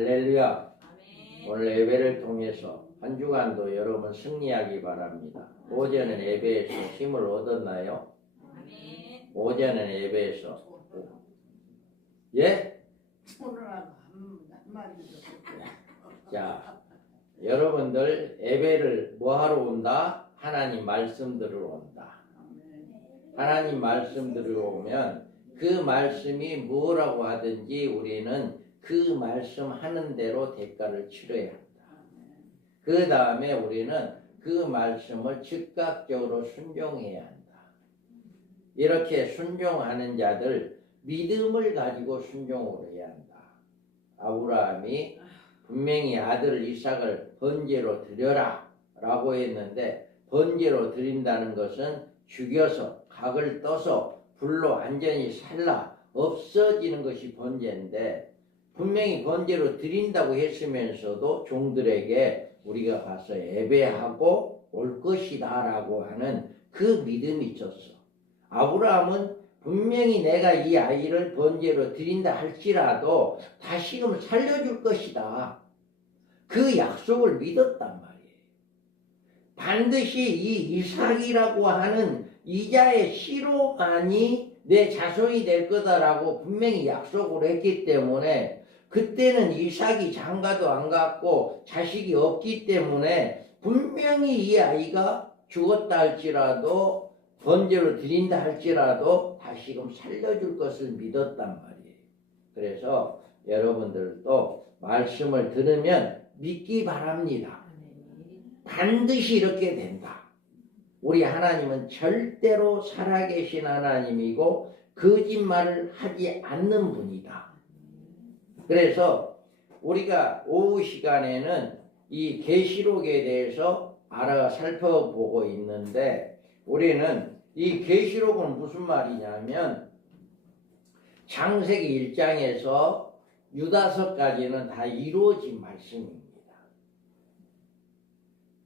할렐루야. 아멘. 오늘 예배를 통해서 한 주간도 여러분 승리하기 바랍니다. 오전은 예배에서 힘을 얻었나요? 아멘. 오전은 예배에서 예? 오늘 한마디도 자, 여러분들 예배를 뭐하러 온다? 하나님 말씀 들으러 온다. 하나님 말씀 들으러 오면 그 말씀이 뭐라고 하든지 우리는 그 말씀 하는 대로 대가를 치러야 한다. 그 다음에 우리는 그 말씀을 즉각적으로 순종해야 한다. 이렇게 순종하는 자들 믿음을 가지고 순종을 해야 한다. 아브라함이 분명히 아들 이삭을 번제로 드려라 라고 했는데 번제로 드린다는 것은 죽여서 각을 떠서 불로 완전히 살라 없어지는 것이 번제인데 분명히 번제로 드린다고 했으면서도 종들에게 우리가 가서 예배하고 올 것이다 라고 하는 그 믿음이 있었어. 아브라함은 분명히 내가 이 아이를 번제로 드린다 할지라도 다시금 살려줄 것이다. 그 약속을 믿었단 말이에요. 반드시 이 이삭이라고 하는 이자의 씨로만이 내 자손이 될 거다라고 분명히 약속을 했기 때문에 그때는 이삭이 장가도 안 갔고 자식이 없기 때문에 분명히 이 아이가 죽었다 할지라도 번제로 드린다 할지라도 다시금 살려줄 것을 믿었단 말이에요. 그래서 여러분들도 말씀을 들으면 믿기 바랍니다. 반드시 이렇게 된다. 우리 하나님은 절대로 살아계신 하나님이고 거짓말을 하지 않는 분이다. 그래서 우리가 오후 시간에는 이 계시록에 대해서 살펴보고 있는데 우리는 이 계시록은 무슨 말이냐면 창세기 1장에서 유다서까지는 다 이루어진 말씀입니다.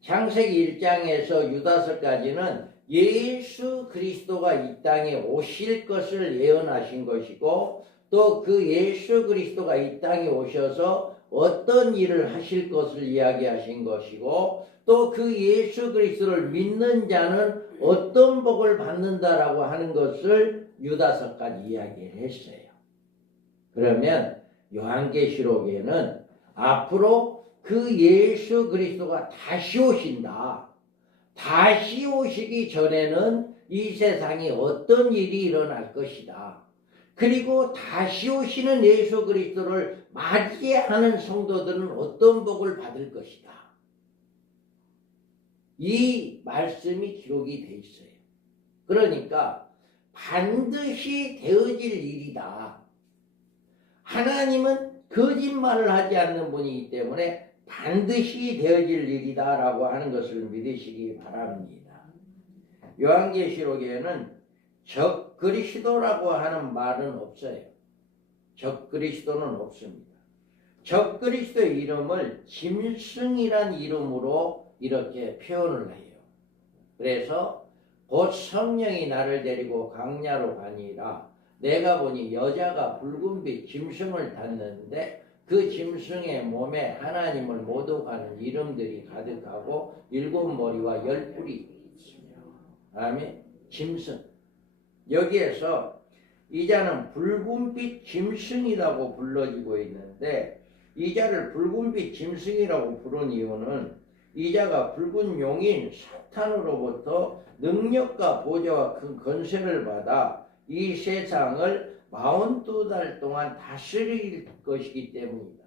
창세기 1장에서 유다서까지는 예수 그리스도가 이 땅에 오실 것을 예언하신 것이고 또 그 예수 그리스도가 이 땅에 오셔서 어떤 일을 하실 것을 이야기하신 것이고 또 그 예수 그리스도를 믿는 자는 어떤 복을 받는다라고 하는 것을 유다서까지 이야기를 했어요. 그러면 요한계시록에는 앞으로 그 예수 그리스도가 다시 오신다. 다시 오시기 전에는 이 세상에 어떤 일이 일어날 것이다. 그리고 다시 오시는 예수 그리스도를 맞이하는 성도들은 어떤 복을 받을 것이다. 이 말씀이 기록이 돼 있어요. 그러니까 반드시 되어질 일이다. 하나님은 거짓말을 하지 않는 분이기 때문에 반드시 되어질 일이다 라고 하는 것을 믿으시기 바랍니다. 요한계시록에는 적그리스도라고 하는 말은 없어요. 적그리스도는 없습니다. 적그리스도의 이름을 짐승이란 이름으로 이렇게 표현을 해요. 그래서 곧 성령이 나를 데리고 광야로 가니라 내가 보니 여자가 붉은빛 짐승을 탔는데 그 짐승의 몸에 하나님을 모독하는 이름들이 가득하고 7머리와 10뿔이 있으며 아멘. 짐승. 여기에서 이 자는 붉은빛 짐승이라고 불러지고 있는데 이 자를 붉은빛 짐승이라고 부른 이유는 이 자가 붉은 용인 사탄으로부터 능력과 보좌와 큰 권세를 받아 이 세상을 42달 동안 다스릴 것이기 때문이다.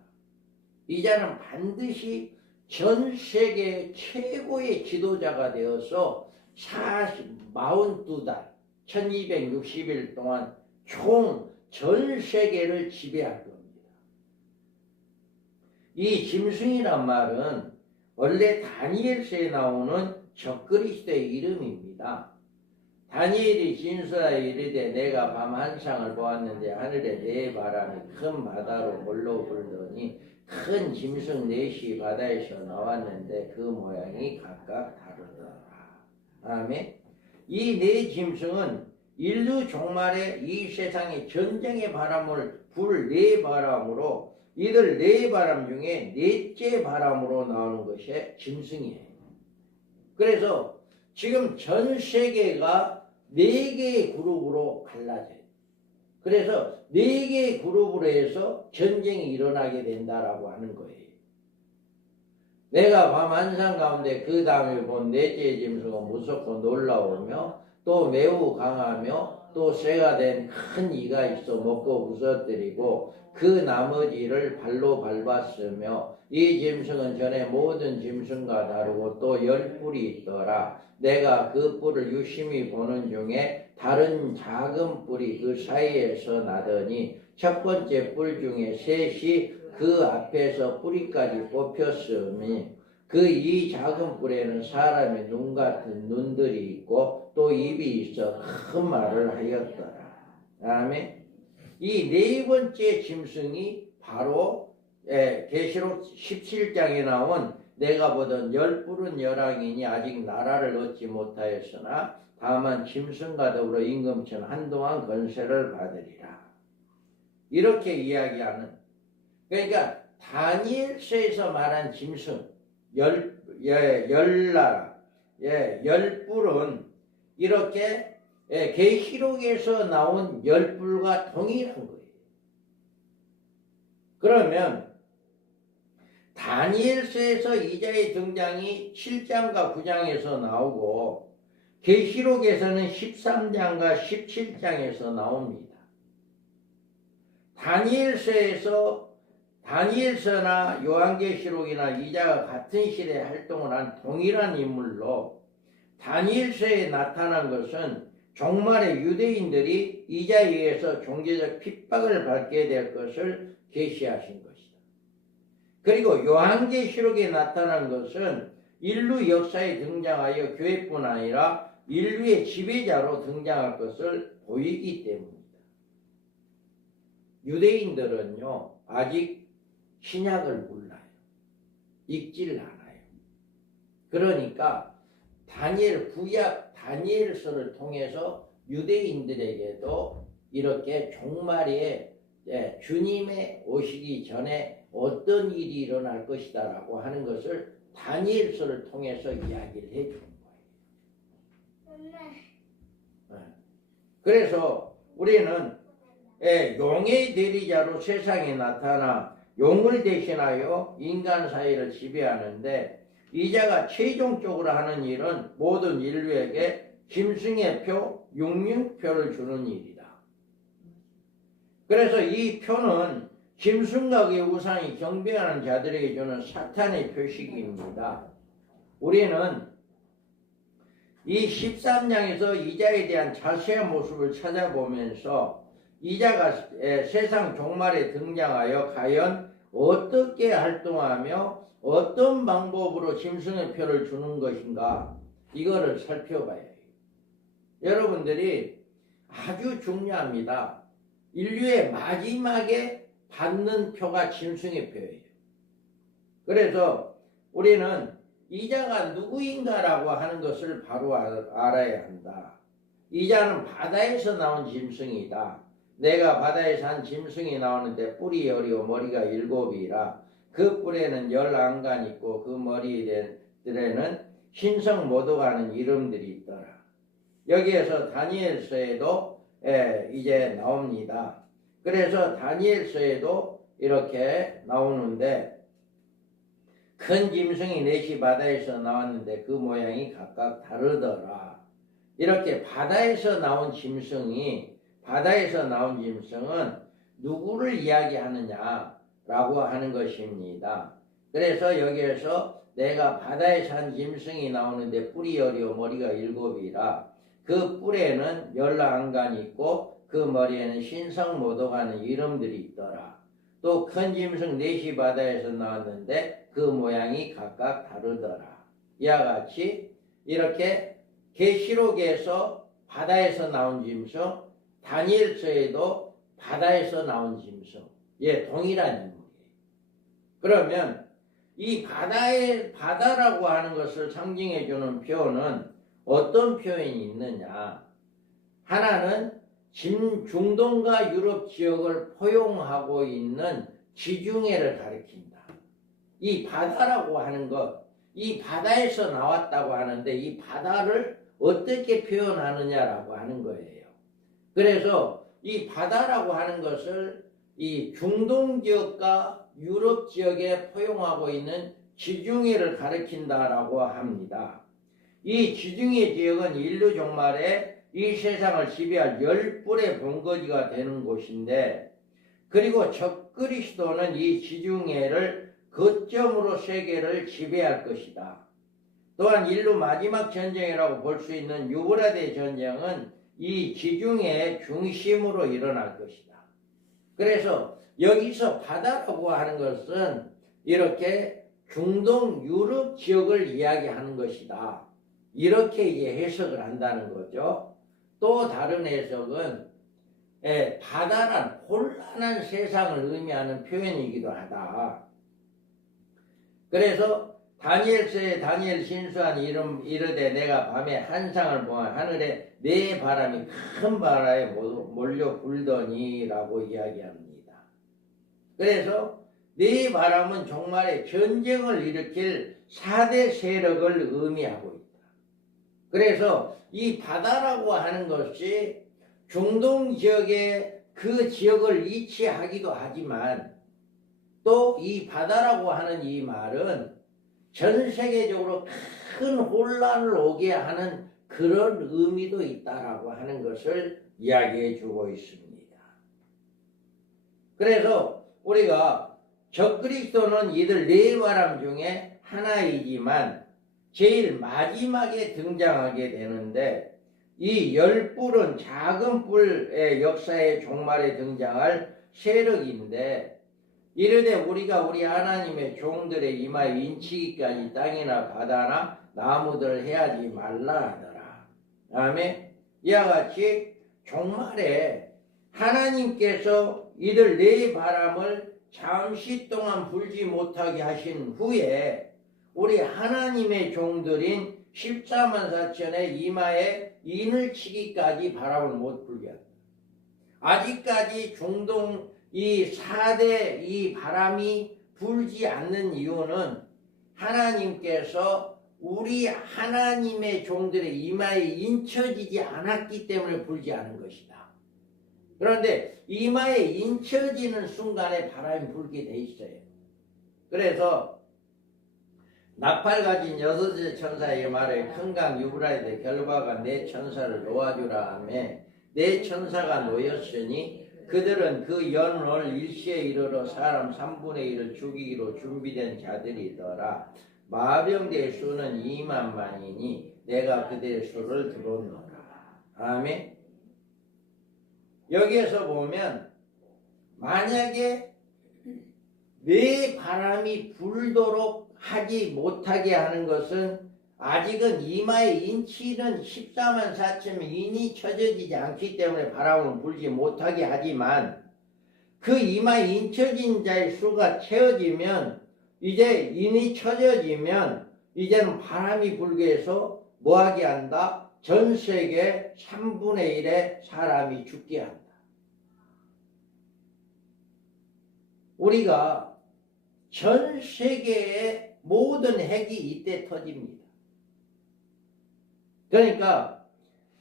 이 자는 반드시 전 세계 최고의 지도자가 되어서 42달 1260일 동안 총 전 세계를 지배할 겁니다. 이 짐승이란 말은 원래 다니엘서에 나오는 적그리스도의 이름입니다. 다니엘이 진술하여 이르되 내가 밤 한상을 보았는데 하늘에 네 바람이 큰 바다로 몰려 불더니 큰 짐승 넷이 바다에서 나왔는데 그 모양이 각각 다르더라. 아멘. 이 네 짐승은 인류 종말에 이 세상에 전쟁의 바람을 불 네 바람으로 이들 네 바람 중에 넷째 바람으로 나오는 것이 짐승이에요. 그래서 지금 전 세계가 네 개의 그룹으로 갈라져요. 그래서 네 개의 그룹으로 해서 전쟁이 일어나게 된다라고 하는 거예요. 내가 밤한산 가운데 그 다음에 본 넷째 짐승은 무섭고 놀라우며 또 매우 강하며 또 쇠가 된 큰 이가 있어 먹고 부서뜨리고 그 나머지를 발로 밟았으며 이 짐승은 전에 모든 짐승과 다르고 또 10뿔이 있더라. 내가 그 뿔을 유심히 보는 중에 다른 작은 뿔이 그 사이에서 나더니 첫 번째 뿔 중에 셋이 그 앞에서 뿌리까지 뽑혔으니 그 이 작은 뿔에는 사람의 눈 같은 눈들이 있고 또 입이 있어 큰 말을 하였더라. 다음에 이 네 번째 짐승이 바로 계시록 17장에 나온 내가 보던 10뿔은 열왕이니 아직 나라를 얻지 못하였으나 다만 짐승과 더불어 임금처럼 한동안 건세를 받으리라. 이렇게 이야기하는, 그러니까 다니엘서에서 말한 짐승 열나라, 10뿔은 이렇게 계시록에서 나온 10뿔과 동일한 거예요. 그러면 다니엘서에서 이자의 등장이 7장과 9장에서 나오고 계시록에서는 13장과 17장에서 나옵니다. 다니엘서나 요한계시록이나 이자가 같은 시대에 활동을 한 동일한 인물로 다니엘서에 나타난 것은 종말의 유대인들이 이자에 의해서 종교적 핍박을 받게 될 것을 계시하신 것이다. 그리고 요한계시록에 나타난 것은 인류 역사에 등장하여 교회뿐 아니라 인류의 지배자로 등장할 것을 보이기 때문이다. 유대인들은요 아직 신약을 몰라요. 읽지를 않아요. 그러니까 구약 다니엘서를 통해서 유대인들에게도 이렇게 종말에 주님의 오시기 전에 어떤 일이 일어날 것이다 라고 하는 것을 다니엘서를 통해서 이야기를 해주는 거예요. 그래서 우리는 용의 대리자로 세상에 나타나 용을 대신하여 인간 사회를 지배하는데 이자가 최종적으로 하는 일은 모든 인류에게 짐승의 표, 육륜표를 주는 일이다. 그래서 이 표는 짐승과 그의 우상이 경배하는 자들에게 주는 사탄의 표식입니다. 우리는 이 13장에서 이자에 대한 자세한 모습을 찾아보면서 이자가 세상 종말에 등장하여 과연 어떻게 활동하며 어떤 방법으로 짐승의 표를 주는 것인가 이거를 살펴봐야 해요. 여러분들이 아주 중요합니다. 인류의 마지막에 받는 표가 짐승의 표예요. 그래서 우리는 이자가 누구인가라고 하는 것을 바로 알아야 한다. 이자는 바다에서 나온 짐승이다. 내가 바다에서 한 짐승이 나오는데 뿔이 10이요 머리가 7이라 그 뿔에는 10안간이 있고 그 머리들에는 신성 모독하는 이름들이 있더라. 여기에서 다니엘서에도 이제 나옵니다. 그래서 다니엘서에도 이렇게 나오는데 큰 짐승이 넷이 바다에서 나왔는데 그 모양이 각각 다르더라. 이렇게 바다에서 나온 짐승은 누구를 이야기하느냐라고 하는 것입니다. 그래서 여기에서 내가 바다에서 한 짐승이 나오는데 뿔이 10이요 머리가 7이라 그 뿔에는 10안간이 있고 그 머리에는 신성 모독하는 이름들이 있더라. 또 큰 짐승 넷이 바다에서 나왔는데 그 모양이 각각 다르더라. 이와 같이 이렇게 계시록에서 바다에서 나온 짐승, 다니엘서에도 바다에서 나온 짐승, 동일한 인물이에요. 그러면 이 바다라고 하는 것을 상징해주는 표현은 어떤 표현이 있느냐? 하나는 중동과 유럽 지역을 포용하고 있는 지중해를 가리킨다. 이 바다라고 하는 것, 이 바다에서 나왔다고 하는데 이 바다를 어떻게 표현하느냐라고 하는 거예요. 그래서 이 바다라고 하는 것을 이 중동 지역과 유럽 지역에 포용하고 있는 지중해를 가리킨다라고 합니다. 이 지중해 지역은 인류 종말에 이 세상을 지배할 열불의 본거지가 되는 곳인데, 그리고 적그리스도는 이 지중해를 거점으로 세계를 지배할 것이다. 또한 인류 마지막 전쟁이라고 볼 수 있는 유브라데 전쟁은 이 지중해의 중심으로 일어날 것이다. 그래서 여기서 바다라고 하는 것은 이렇게 중동 유럽 지역을 이야기하는 것이다. 이렇게 이제 해석을 한다는 거죠. 또 다른 해석은 바다란 혼란한 세상을 의미하는 표현이기도 하다. 그래서 다니엘서에 다니엘 신수한 이르되 내가 밤에 한상을 보아 하늘에 네 바람이 큰 바람에 몰려 불더니라고 이야기합니다. 그래서 네 바람은 종말에 전쟁을 일으킬 4대 세력을 의미하고 있다. 그래서 이 바다라고 하는 것이 중동 지역에 그 지역을 위치하기도 하지만 또 이 바다라고 하는 이 말은 전 세계적으로 큰 혼란을 오게 하는 그런 의미도 있다라고 하는 것을 이야기해 주고 있습니다. 그래서 우리가 적그리스도는 이들 네 바람 중에 하나이지만 제일 마지막에 등장하게 되는데, 이 열불은 작은 뿔의 역사의 종말에 등장할 세력인데, 이르되 우리가 우리 하나님의 종들의 이마에 인치기까지 땅이나 바다나 나무들을 해하지 말라 하더라. 다음에 이와 같이 종말에 하나님께서 이들 네 바람을 잠시 동안 불지 못하게 하신 후에 우리 하나님의 종들인 14만 4천의 이마에 인을 치기까지 바람을 못 불게 한다. 아직까지 중동 이 4대 이 바람이 불지 않는 이유는 하나님께서 우리 하나님의 종들의 이마에 인쳐지지 않았기 때문에 불지 않은 것이다. 그런데 이마에 인쳐지는 순간에 바람이 불게 돼 있어요. 그래서 나팔 가진 6 천사의 말에 큰강 유브라데 결과가 네 천사를 놓아주라 하며 네 천사가 놓였으니 그들은 그 연을 일시에 이르러 사람 3분의 1을 죽이기로 준비된 자들이더라. 마병대의 수는 2만만이니 내가 그들의 수를 들었노라. 아멘. 여기에서 보면 만약에 내 바람이 불도록 하지 못하게 하는 것은 아직은 이마에 인치는 14만 4천 인이 쳐져지지 않기 때문에 바람은 불지 못하게 하지만 그 이마에 인쳐진 자의 수가 채워지면 이제 인이 쳐져지면 이제는 바람이 불게 해서 뭐하게 한다? 전 세계 3분의 1의 사람이 죽게 한다. 우리가 전 세계의 모든 핵이 이때 터집니다. 그러니까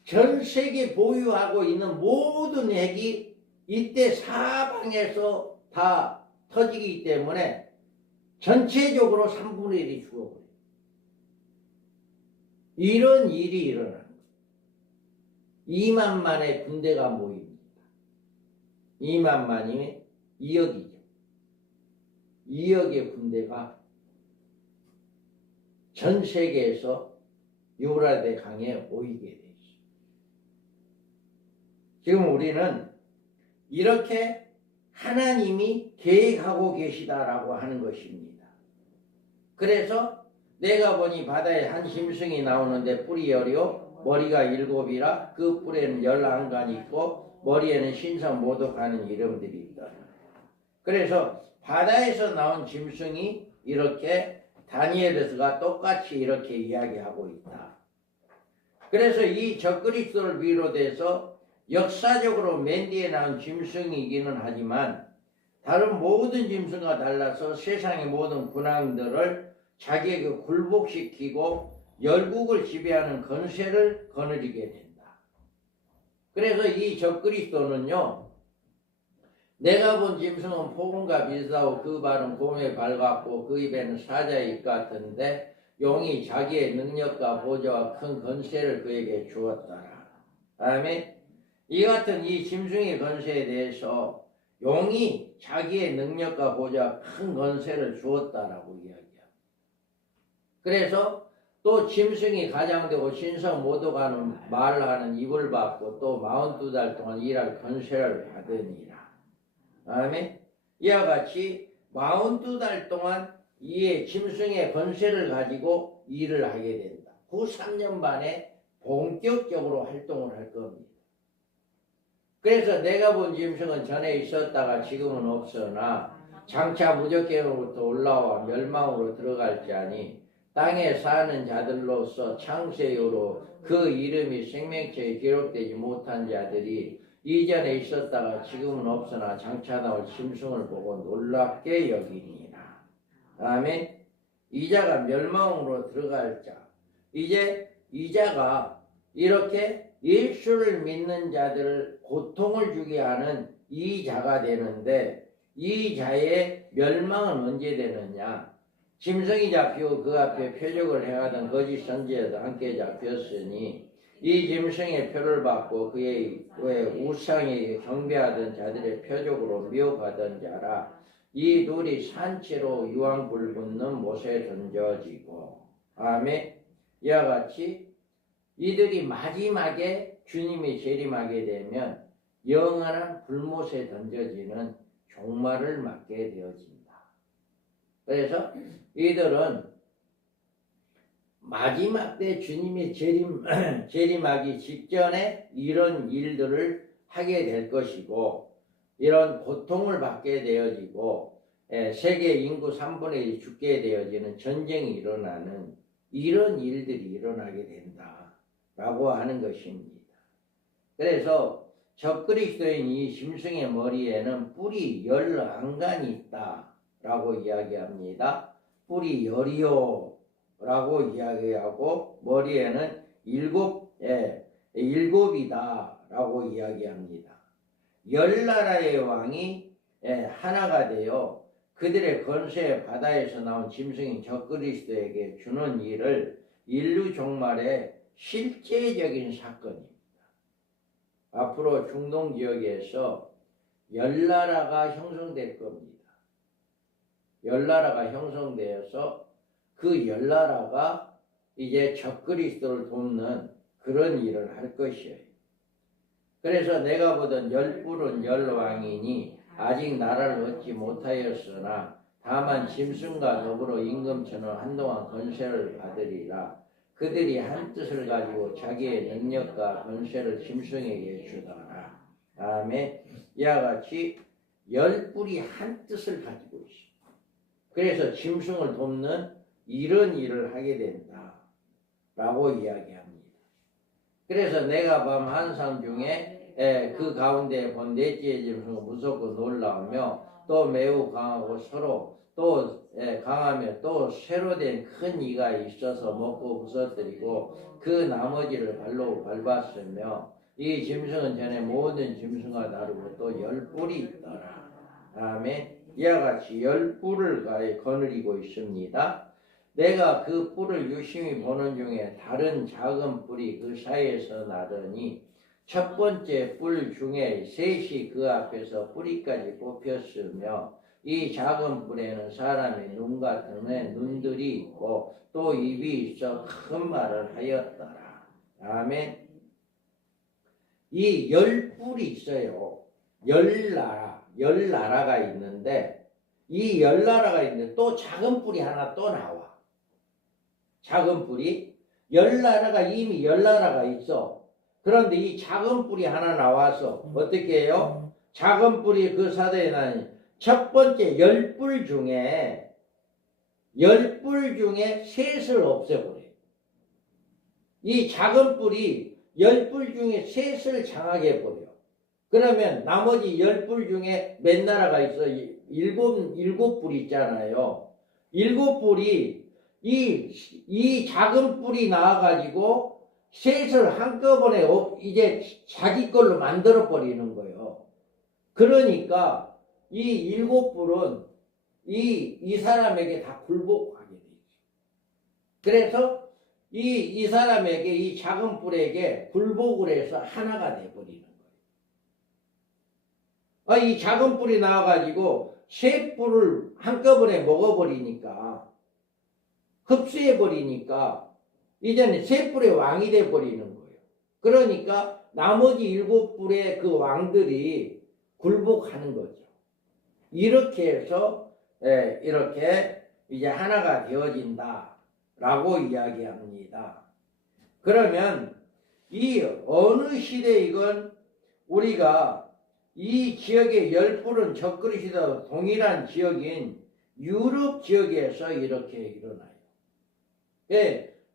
전 세계 보유하고 있는 모든 핵이 이때 사방에서 다 터지기 때문에 전체적으로 3분의 1이 죽어버려요. 이런 일이 일어나는 거예요. 2만만의 군대가 모입니다. 2만만이 2억이죠. 2억의 군대가 전 세계에서 유브라데 강에 모이게 돼 있어요. 지금 우리는 이렇게 하나님이 계획하고 계시다라고 하는 것입니다. 그래서 내가 보니 바다에 한 짐승이 나오는데 뿔이 10이요 머리가 7이라 그 뿔에는 11간이 있고 머리에는 신성 모독하는 이름들이 있더라. 그래서 바다에서 나온 짐승이 이렇게 다니엘서가 똑같이 이렇게 이야기하고 있다. 그래서 이 적그리스도를 비롯해서 역사적으로 맨 뒤에 나온 짐승이기는 하지만 다른 모든 짐승과 달라서 세상의 모든 군왕들을 자기에게 굴복시키고 열국을 지배하는 권세를 거느리게 된다. 그래서 이 적그리스도는요, 내가 본 짐승은 폭음과 비슷하고 그 발은 곰의 발 같고 그 입에는 사자의 입 같은데 용이 자기의 능력과 보좌와 큰 권세를 그에게 주었더라. 아멘. 이 같은 이 짐승의 권세에 대해서 용이 자기의 능력과 보좌와 큰 권세를 주었다라고 이야기합니다. 그래서 또 짐승이 가장되고 신성 모독하는 말하는 입을 받고 또 42달 동안 일할 권세를 받으니라. 아멘. 이와 같이 42달 동안 이 짐승의 권세를 가지고 일을 하게 된다. 그 3년 반에 본격적으로 활동을 할 겁니다. 그래서 내가 본 짐승은 전에 있었다가 지금은 없으나 장차 무적갱으로부터 올라와 멸망으로 들어갈지아니 땅에 사는 자들로서 창세 이후로 그 이름이 생명책에 기록되지 못한 자들이 이전에 있었다가 지금은 없으나 장차 나올 짐승을 보고 놀랍게 여기니라. 아멘. 이자가 멸망으로 들어갈 자. 이제 이자가 이렇게 예수를 믿는 자들을 고통을 주게 하는 이 자가 되는데 이 자의 멸망은 언제 되느냐? 짐승이 잡히고 그 앞에 표적을 행하던 거짓 선지자도 함께 잡혔으니 이 짐승의 표를 받고 그의 우상에게 경배하던 자들의 표적으로 미혹하던 자라. 이 둘이 산채로 유황불 붙는 못에 던져지고. 아멘. 이와 같이 이들이 마지막에 주님이 재림하게 되면 영원한 불못에 던져지는 종말을 맞게 되어진다. 그래서 이들은 마지막 때 주님이 재림하기 직전에 이런 일들을 하게 될 것이고 이런 고통을 받게 되어지고 세계 인구 3분의 1이 죽게 되어지는 전쟁이 일어나는 이런 일들이 일어나게 된다라고 하는 것입니다. 그래서 적그리스도인 이 짐승의 머리에는 뿔이 11안간이 있다라고 이야기합니다. 뿔이 열이요 라고 이야기하고 머리에는 일곱이다 라고 이야기합니다. 10나라의 왕이 하나가 되어 그들의 권세 바다에서 나온 짐승인 적그리스도에게 주는 일을 인류 종말의 실제적인 사건입니다. 앞으로 중동 지역에서 10나라가 형성될 겁니다. 10나라가 형성되어서 그 10나라가 이제 적그리스도를 돕는 그런 일을 할 것이에요. 그래서 내가 보던 10뿔은 10왕이니 아직 나라를 얻지 못하였으나 다만 짐승과 더불어 임금처럼 한동안 권세를 받으리라. 그들이 한 뜻을 가지고 자기의 능력과 권세를 짐승에게 주더라. 아멘. 이와 같이 10뿔이 한 뜻을 가지고 있습니다. 그래서 짐승을 돕는 이런 일을 하게 된다 라고 이야기합니다. 그래서 내가 밤 한상 중에 그 가운데 본 넷째 짐승은 무섭고 놀라우며 또 매우 강하고 서로 또 강하며 또 쇠로 된 큰 이가 있어서 먹고 부서뜨리고 그 나머지를 발로 밟았으며 이 짐승은 전에 모든 짐승과 다르고 또 10뿔이 있더라. 아멘. 이와 같이 10뿔을 거느리고 있습니다. 내가 그 뿔을 유심히 보는 중에 다른 작은 뿔이 그 사이에서 나더니 첫 번째 뿔 중에 셋이 그 앞에서 뿌리까지 뽑혔으며 이 작은 뿔에는 사람의 눈 같은 눈들이 있고 또 입이 있어 큰 말을 하였더라. 아멘. 이 10뿔이 있어요. 10나라가 있는데 이 10나라가 있는데 또 작은 뿔이 하나 또 나와. 작은 뿔이 10나라가 이미 10나라가 있어. 그런데 이 작은 뿔이 하나 나와서 어떻게 해요? 작은 뿔이 그 사대에 나니 첫 번째 10뿔 중에 셋을 없애버려요. 이 작은 뿔이 10뿔 중에 셋을 장악해 버려요. 그러면 나머지 10불 중에 몇 나라가 있어? 일곱 불 있잖아요. 7불이 이 작은 뿔이 나와가지고 셋을 한꺼번에 이제 자기 걸로 만들어 버리는 거예요. 그러니까 이 7불은 이 사람에게 다 굴복하게 되죠. 그래서 이 사람에게 이 작은 뿔에게 굴복을 해서 하나가 돼버리는 거예요. 이 작은 뿔이 나와가지고 세 뿔을 한꺼번에 먹어버리니까 흡수해버리니까 이제는 세 뿔의 왕이 돼버리는 거예요. 그러니까 나머지 7뿔의 그 왕들이 굴복하는 거죠. 이렇게 해서 이렇게 이제 하나가 되어진다 라고 이야기합니다. 그러면 이 어느 시대이건 우리가 이 지역의 10뿔은 적그리스도와 동일한 지역인 유럽 지역에서 이렇게 일어나요.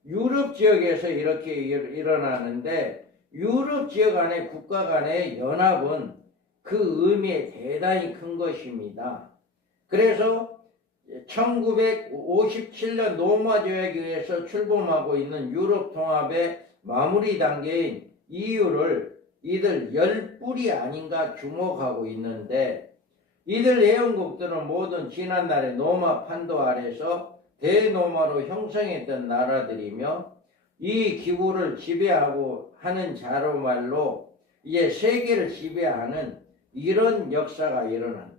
유럽 지역에서 이렇게 일어나는데 유럽 지역 안에 국가 간의 연합은 그 의미에 대단히 큰 것입니다. 그래서 1957년 로마 조약에 의해서 출범하고 있는 유럽 통합의 마무리 단계인 EU를 이들 10뿔이 아닌가 주목하고 있는데 이들 회원국들은 모든 지난날의 로마 판도 아래서 대로마로 형성했던 나라들이며 이 기구를 지배하고 하는 자로말로 이제 세계를 지배하는 이런 역사가 일어난다.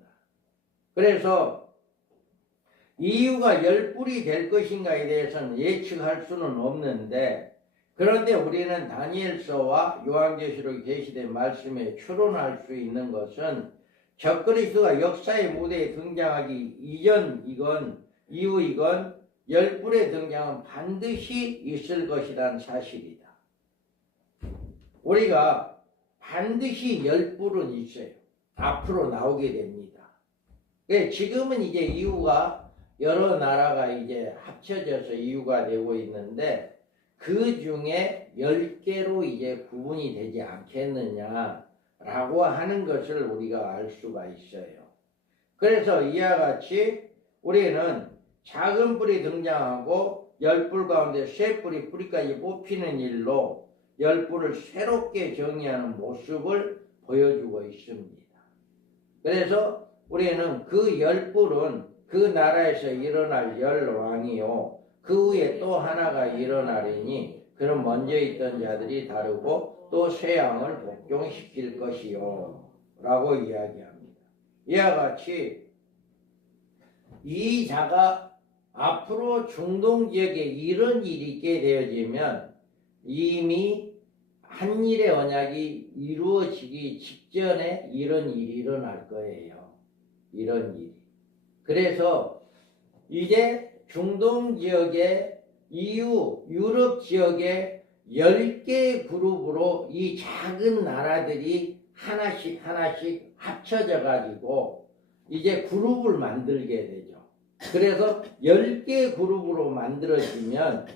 그래서 EU가 10뿔이 될 것인가에 대해서는 예측할 수는 없는데 그런데 우리는 다니엘서와 요한계시록에 게시된 말씀에 추론할 수 있는 것은 적그리스도가 역사의 무대에 등장하기 이전이건 이후이건 10뿔의 등장은 반드시 있을 것이라는 사실이다. 우리가 반드시 10뿔은 있어요. 앞으로 나오게 됩니다. 지금은 이제 이유가 여러 나라가 이제 합쳐져서 이유가 되고 있는데 그 중에 10개로 이제 구분이 되지 않겠느냐라고 하는 것을 우리가 알 수가 있어요. 그래서 이와 같이 우리는 작은 뿔이 등장하고 10뿔 가운데 세 뿔이 뿌리까지 뽑히는 일로 10뿔을 새롭게 정의하는 모습을 보여주고 있습니다. 그래서 우리는 그 10뿔은 그 나라에서 일어날 10왕이요 그 후에 또 하나가 일어나리니 그는 먼저 있던 자들이 다르고 또 새 왕을 복종시킬 것이요 라고 이야기합니다. 이와 같이 이 자가 앞으로 중동 지역에 이런 일이 있게 되어지면 이미 한 일의 언약이 이루어지기 직전에 이런 일이 일어날 거예요. 이런 일이. 그래서 이제 중동 지역의 유럽 지역의 10개 그룹으로 이 작은 나라들이 하나씩 합쳐져 가지고 이제 그룹을 만들게 되죠. 그래서 10개 그룹으로 만들어지면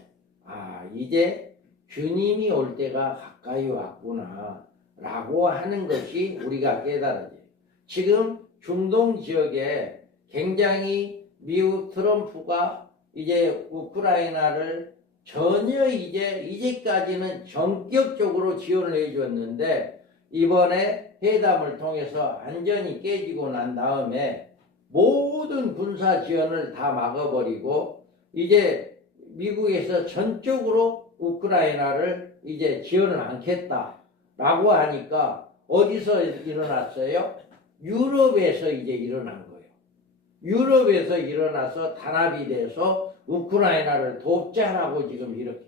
이제 주님이 올 때가 가까이 왔구나 라고 하는 것이 우리가 깨달아져요. 지금 중동 지역에 굉장히 미국 트럼프가 이제 우크라이나를 전혀 이제까지는 전격적으로 지원을 해줬는데 이번에 회담을 통해서 완전히 깨지고 난 다음에 모든 군사 지원을 다 막아버리고 이제 미국에서 전적으로 우크라이나를 이제 지원을 않겠다라고 하니까 어디서 일어났어요? 유럽에서 이제 일어난 거예요. 유럽에서 일어나서 단합이 돼서 우크라이나를 돕자라고 지금 이렇게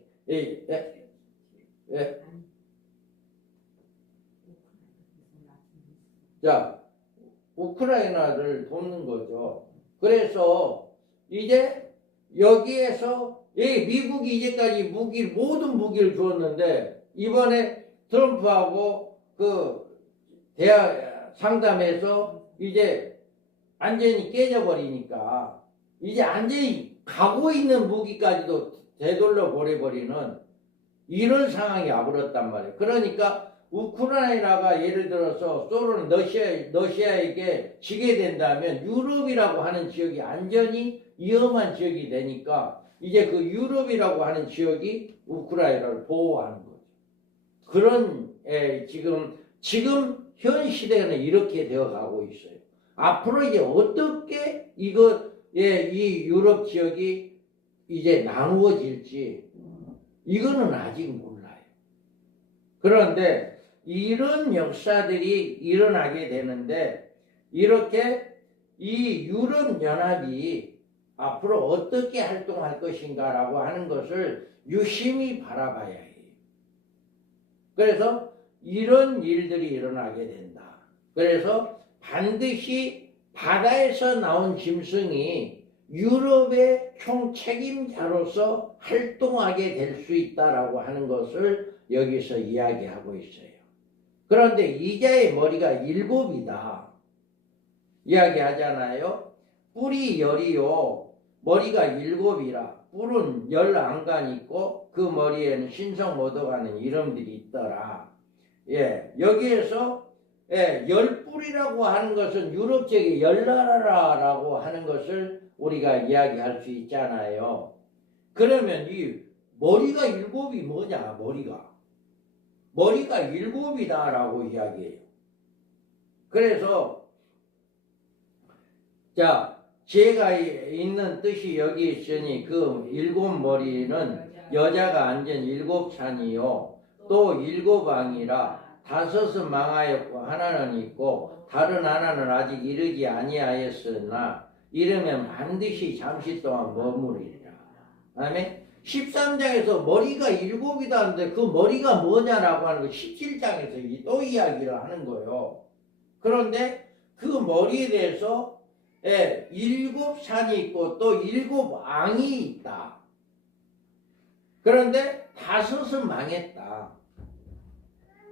자, 우크라이나를 돕는 거죠. 그래서 이제 여기에서 미국이 이제까지 모든 무기를 주었는데 이번에 트럼프하고 그 대화 상담에서 이제 완전히 깨져버리니까 이제 완전히 가고 있는 무기까지도 되돌려 버려버리는 이런 상황이 와버렸단 말이에요. 그러니까 우크라이나가 예를 들어서 소련 러시아에게 지게 된다면 유럽이라고 하는 지역이 안전이 위험한 지역이 되니까 이제 그 유럽이라고 하는 지역이 우크라이나를 보호하는 거죠. 그런 지금 현 시대는 이렇게 되어 가고 있어요. 앞으로 이제 어떻게 이 유럽 지역이 이제 나누어질지 이거는 아직 몰라요. 그런데 이런 역사들이 일어나게 되는데 이렇게 이 유럽 연합이 앞으로 어떻게 활동할 것인가라고 하는 것을 유심히 바라봐야 해요. 그래서 이런 일들이 일어나게 된다. 그래서 반드시 바다에서 나온 짐승이 유럽의 총책임자로서 활동하게 될 수 있다라고 하는 것을 여기서 이야기하고 있어요. 그런데 이자의 머리가 7이다. 이야기하잖아요. 뿔이 10이요. 머리가 7이라. 뿔은 10안간 있고 그 머리에는 신성모독하는 이름들이 있더라. 여기에서 10뿔이라고 하는 것은 유럽 지역의 10나라라고 하는 것을 우리가 이야기할 수 있잖아요. 그러면 이 머리가 7이 뭐냐? 머리가 7이다라고 이야기해요. 그래서 자, 제가 있는 뜻이 여기 있으니 그 7머리는 여자가 앉은 7산이요. 또 7왕이라 5은 망하였고 하나는 있고 다른 하나는 아직 이르지 아니하였으나 이르면 반드시 잠시 동안 머무르리라. 아멘. 13장에서 머리가 7이다 하는데 그 머리가 뭐냐라고 하는 거 17장에서 또 이야기를 하는 거예요. 그런데 그 머리에 대해서 7산이 있고 또 7왕이 있다. 그런데 5은 망했다.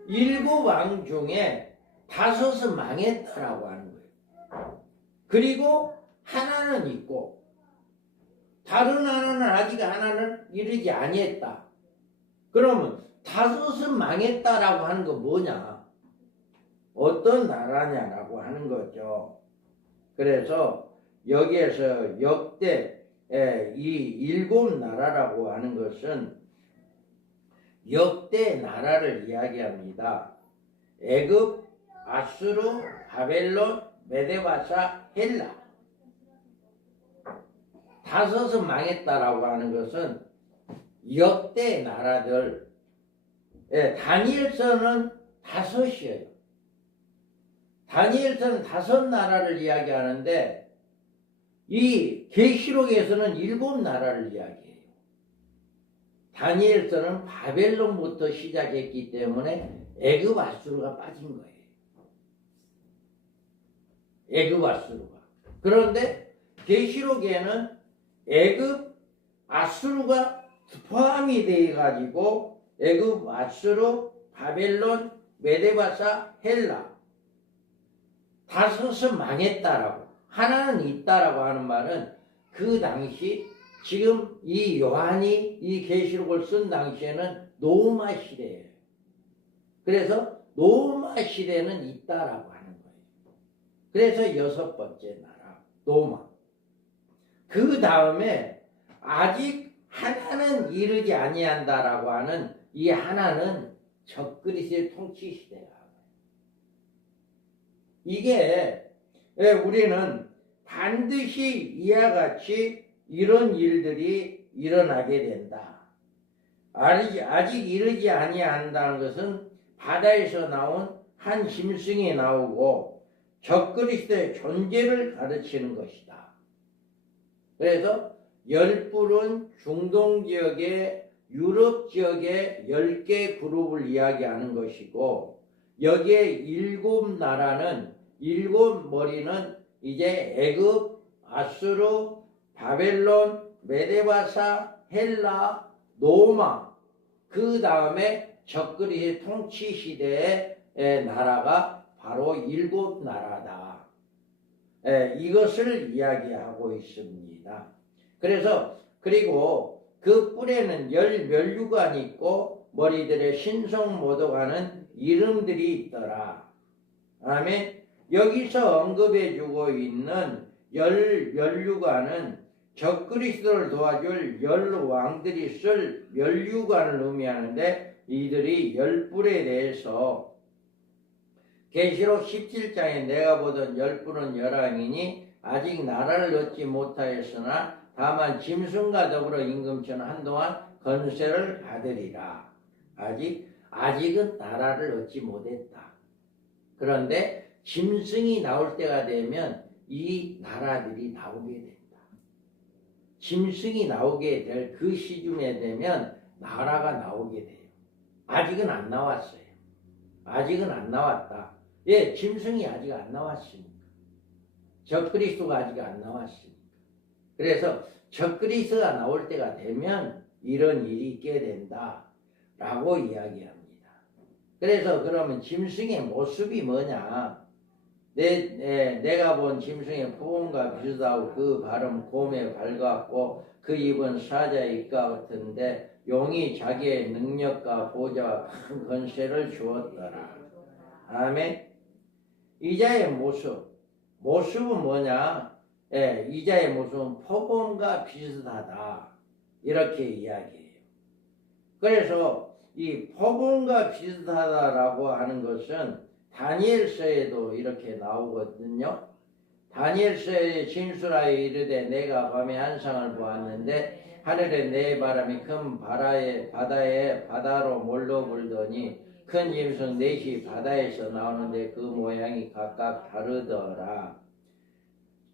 7왕 중에 5은 망했다라고 하는 거예요. 그리고 하나는 있고 다른 하나는 아직 하나는 이르지 아니했다. 그러면 5은 망했다라고 하는 거 뭐냐? 어떤 나라냐라고 하는 거죠. 그래서 여기에서 역대 이 7나라라고 하는 것은 역대 나라를 이야기합니다. 애굽, 아수르, 바벨론, 메데바사, 헬라. 5은 망했다라고 하는 것은 역대 나라들. 다니엘서는 5이에요. 다니엘서는 5나라를 이야기하는데 이 계시록에서는 7나라를 이야기해요. 다니엘서는 바벨론부터 시작했기 때문에 애굽 아수르가 빠진 거예요. 애굽 아수르가. 그런데 계시록에는 애굽 아수르가 포함이 돼 가지고 애굽 아수르 바벨론 메데바사 헬라 5은 망했다라고 하나는 있다라고 하는 말은 그 당시 지금 이 요한이 이 계시록을 쓴 당시에는 노마 시대예요. 그래서 노마 시대는 있다라고 하는 거예요. 그래서 6번째 나라 노마. 그 다음에 아직 하나는 이르지 아니한다라고 하는 이 하나는 적그리스의 통치 시대야. 이게 우리는 반드시 이와 같이 이런 일들이 일어나게 된다. 아직 이르지 아니한다는 것은 바다에서 나온 한 짐승이 나오고 적그리스도의 존재를 가르치는 것이다. 그래서 10뿔은 중동 지역의 유럽 지역의 10개 그룹을 이야기하는 것이고 여기에 7나라는 7머리는 이제 애굽, 아수르, 바벨론, 메데바사, 헬라, 노마 그 다음에 적그리스도의 통치 시대의 나라가 바로 7나라다. 이것을 이야기하고 있습니다. 그래서 그리고 그 뿔에는 10면류관이 있고 머리들의 신성모독하는 이름들이 있더라. 아멘. 여기서 언급해주고 있는 면류관은 적그리스도를 도와줄 왕들이 쓸 면류관을 의미하는데, 이들이 열불에 대해서 계시록 17장에 내가 보던 열불은 열왕이니 아직 나라를 얻지 못하였으나 다만 짐승과 더불어 임금처럼 한동안 건세를 받으리라. 아직은 나라를 얻지 못했다. 그런데 짐승이 나올 때가 되면 이 나라들이 나오게 된다. 짐승이 나오게 될 그 시점에 되면 나라가 나오게 돼요. 아직은 안 나왔어요. 아직은 안 나왔다. 예, 짐승이 아직 안 나왔으니까. 적그리스도가 아직 안 나왔으니까. 그래서 적그리스도가 나올 때가 되면 이런 일이 있게 된다 라고 이야기합니다. 그래서 그러면 짐승의 모습이 뭐냐? 내가 본 짐승의 포음과 비슷하고 그 발은 곰에 밝았고 그 입은 사자의 입 같은데 용이 자기의 능력과 보좌와 큰 권세를 주었더라. 아멘. 이자의 모습은 뭐냐? 이자의 모습은 포곰과 비슷하다. 이렇게 이야기해요. 그래서 이 포곰과 비슷하다라고 하는 것은 다니엘서에도 이렇게 나오거든요. 다니엘서에 진술하여 이르되 내가 밤에 한상을 보았는데 하늘에 네 바람이 큰 바다로 몰려 불더니 큰 짐승 넷이 바다에서 나오는데 그 모양이 각각 다르더라.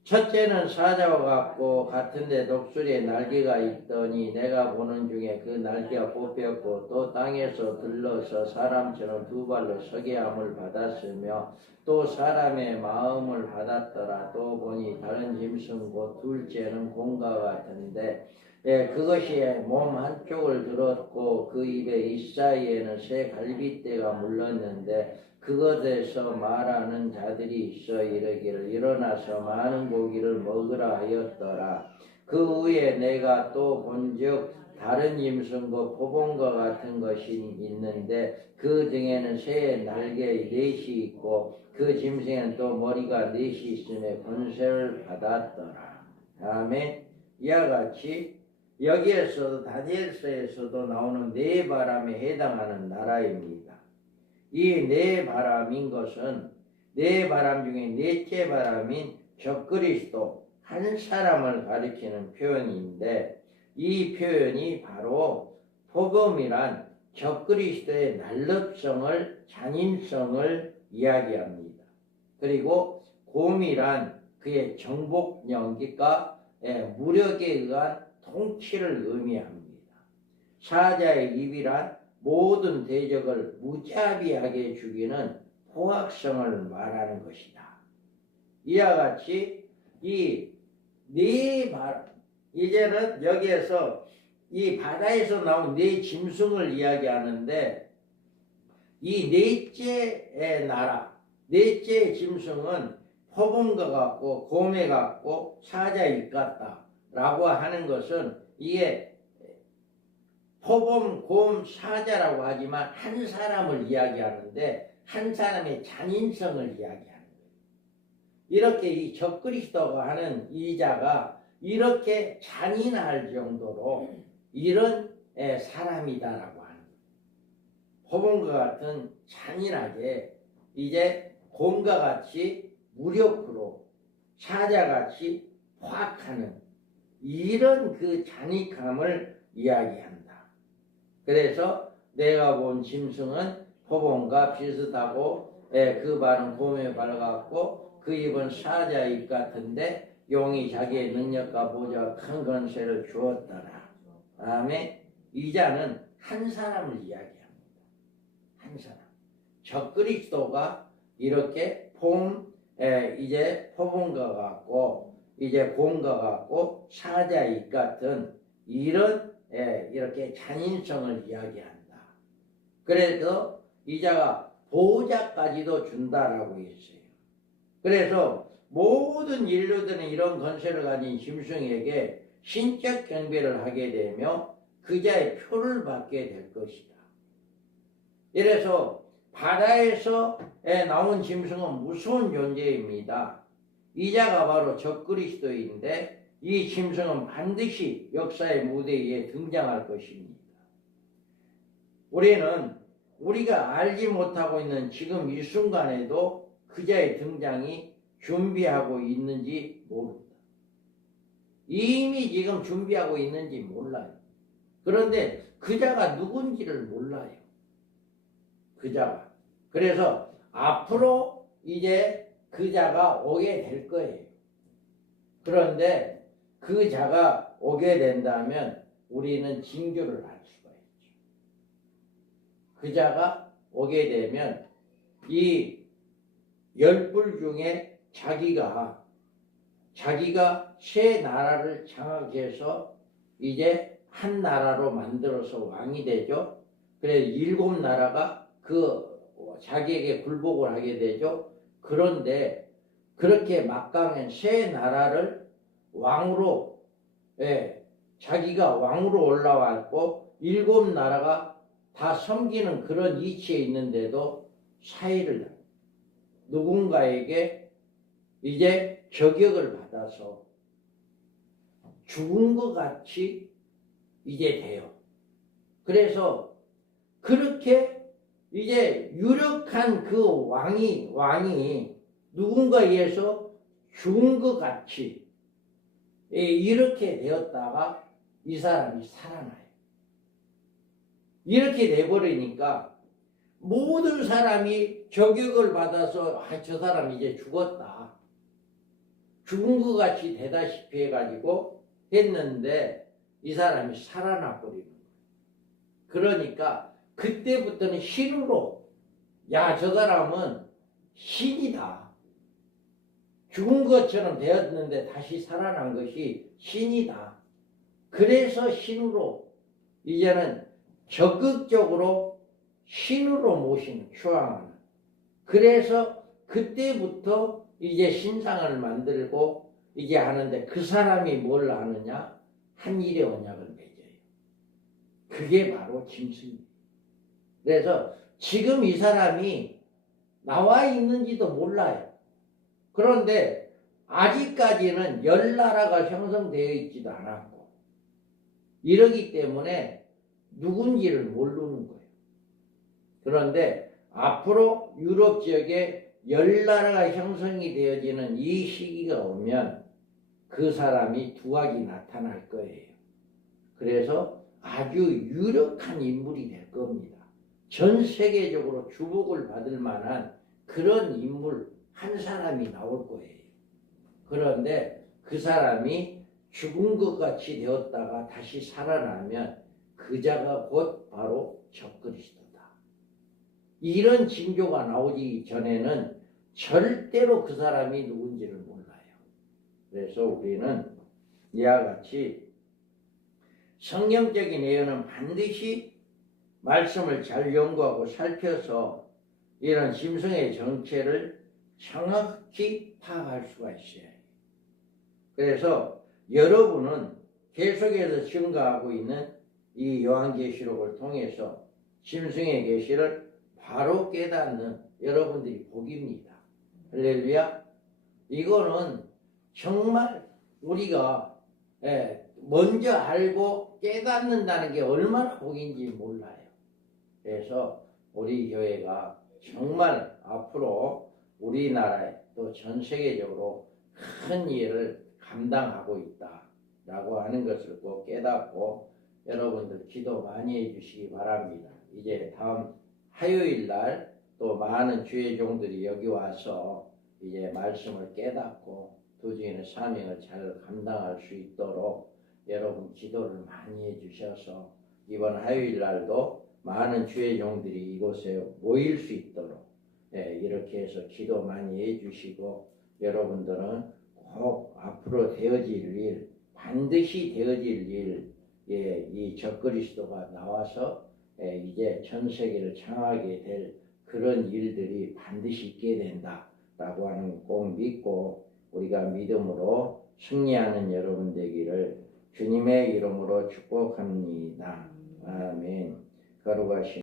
첫째는 사자와 같고 같은데 독수리의 날개가 있더니 내가 보는 중에 그 날개가 뽑혔고 또 땅에서 들러서 사람처럼 두 발로 서게 함을 받았으며 또 사람의 마음을 받았더라. 또 보니 다른 짐승 곧 둘째는 곰과 같은데 그것이 몸 한쪽을 들었고 그 입에 이사이에는 새 갈빗대가 물렀는데 그것에서 말하는 자들이 있어 이르기를 일어나서 많은 고기를 먹으라 하였더라. 그 후에 내가 또 본즉 다른 짐승과 포범과 같은 것이 있는데 그 등에는 새의 날개 넷이 있고 그 짐승에는 또 머리가 넷이 있으며 권세를 받았더라. 다음에 이와 같이 여기에서도 다니엘서에서도 나오는 네 바람에 해당하는 나라입니다. 이 네 바람인 것은 네 바람 중에 넷째 바람인 적그리스도 한 사람을 가리키는 표현인데 이 표현이 바로 복음이란 적그리스도의 난릅성을 잔인성을 이야기합니다. 그리고 곰이란 그의 정복 연기과 무력에 의한 통치를 의미합니다. 사자의 입이란 모든 대적을 무자비하게 죽이는 포악성을 말하는 것이다. 이와 같이 이 네 바람, 이제는 여기에서 이 바다에서 나온 네 짐승을 이야기하는데 이 넷째 나라, 넷째 짐승은 포범과 같고 곰에 같고 사자의 입 같다 라고 하는 것은 이게 포범, 곰, 사자라고 하지만 한 사람을 이야기하는데 한 사람의 잔인성을 이야기하는 거예요. 이렇게 이 적그리스도가 하는 이 자가 이렇게 잔인할 정도로 이런 사람이다라고 하는 거예요. 포범과 같은 잔인하게 이제 곰과 같이 무력으로 사자같이 포악하는 이런 그 잔인함을 이야기한다. 그래서 내가 본 짐승은 포범과 비슷하고 그 발은 곰의 발 같고 그 입은 사자의 입 같은데 용이 자기의 능력과 보좌와 큰 권세를 주었더라. 다음에 이 자는 한 사람을 이야기합니다. 한 사람. 적그리스도가 이렇게 이제 포범과 같고 이제 곰과 같고 사자의 입 같은 이런 이렇게 잔인성을 이야기한다. 그래서 이 자가 보호자까지도 준다라고 했어요. 그래서 모든 인류들은 이런 권세를 가진 짐승에게 신적 경배를 하게 되며 그 자의 표를 받게 될 것이다. 이래서 바다에서 나온 짐승은 무서운 존재입니다. 이 자가 바로 적그리스도인데 이 짐승은 반드시 역사의 무대에 등장할 것입니다. 우리는 우리가 알지 못하고 있는 지금 이 순간에도 그자의 등장이 준비하고 있는지 모릅니다. 이미 지금 준비하고 있는지 몰라요. 그런데 그자가 누군지를 몰라요. 그자가. 그래서 앞으로 이제 그자가 오게 될 거예요. 그런데 그자가 오게 된다면 우리는 징조를 알 수가 있죠. 그자가 오게 되면 이 열불 중에 자기가 세 나라를 장악해서 이제 한 나라로 만들어서 왕이 되죠. 그래서 7나라가 그 자기에게 굴복을 하게 되죠. 그런데 그렇게 막강한 세 나라를 왕으로, 자기가 왕으로 올라왔고 7나라가 다 섬기는 그런 위치에 있는데도 사의를 누군가에게 이제 저격을 받아서 죽은 것 같이 이제 돼요. 그래서 그렇게 이제 유력한 그 왕이 누군가에 의해서 죽은 것 같이 이렇게 되었다가 이 사람이 살아나요. 이렇게 돼버리니까 모든 사람이 저격을 받아서 저 사람 이제 죽었다. 죽은 것 같이 되다시피 해가지고 했는데 이 사람이 살아나 버리는 거예요. 그러니까 그때부터는 신으로 저 사람은 신이다. 죽은 것처럼 되었는데 다시 살아난 것이 신이다. 그래서 신으로 이제는 적극적으로 신으로 모시는 추앙하는. 그래서 그때부터 이제 신상을 만들고 이제 하는데 그 사람이 뭘 하느냐? 한일의 언약을 맺어요. 그게 바로 짐승입니다. 그래서 지금 이 사람이 나와 있는지도 몰라요. 그런데 아직까지는 10나라가 형성되어 있지도 않았고 이러기 때문에 누군지를 모르는 거예요. 그런데 앞으로 유럽 지역에 10나라가 형성이 되어지는 이 시기가 오면 그 사람이 두각이 나타날 거예요. 그래서 아주 유력한 인물이 될 겁니다. 전 세계적으로 주목을 받을 만한 그런 인물 한 사람이 나올 거예요. 그런데 그 사람이 죽은 것 같이 되었다가 다시 살아나면 그자가 곧 바로 적그리스도다. 이런 징조가 나오기 전에는 절대로 그 사람이 누군지를 몰라요. 그래서 우리는 이와 같이 성경적인 예언은 반드시 말씀을 잘 연구하고 살펴서 이런 짐승의 정체를 정확히 파악할 수가 있어요. 그래서 여러분은 계속해서 증가하고 있는 이 요한계시록을 통해서 짐승의 계시를 바로 깨닫는 여러분들이 복입니다. 할렐루야. 이거는 정말 우리가 먼저 알고 깨닫는다는 게 얼마나 복인지 몰라요. 그래서 우리 교회가 정말 앞으로 우리나라에 또 전 세계적으로 큰 일을 감당하고 있다라고 하는 것을 꼭 깨닫고 여러분들 기도 많이 해주시기 바랍니다. 이제 다음 화요일 날 또 많은 주의 종들이 여기 와서 이제 말씀을 깨닫고 도중에는 사명을 잘 감당할 수 있도록 여러분 기도를 많이 해주셔서 이번 화요일 날도 많은 주의 종들이 이곳에 모일 수 있도록 이렇게 해서 기도 많이 해주시고 여러분들은 꼭 앞으로 되어질 일, 반드시 되어질 일, 이 적그리스도가 나와서 이제 전 세계를 장하게 될 그런 일들이 반드시 있게 된다라고 하는 꼭 믿고 우리가 믿음으로 승리하는 여러분 되기를 주님의 이름으로 축복합니다. 아멘. 거룩하신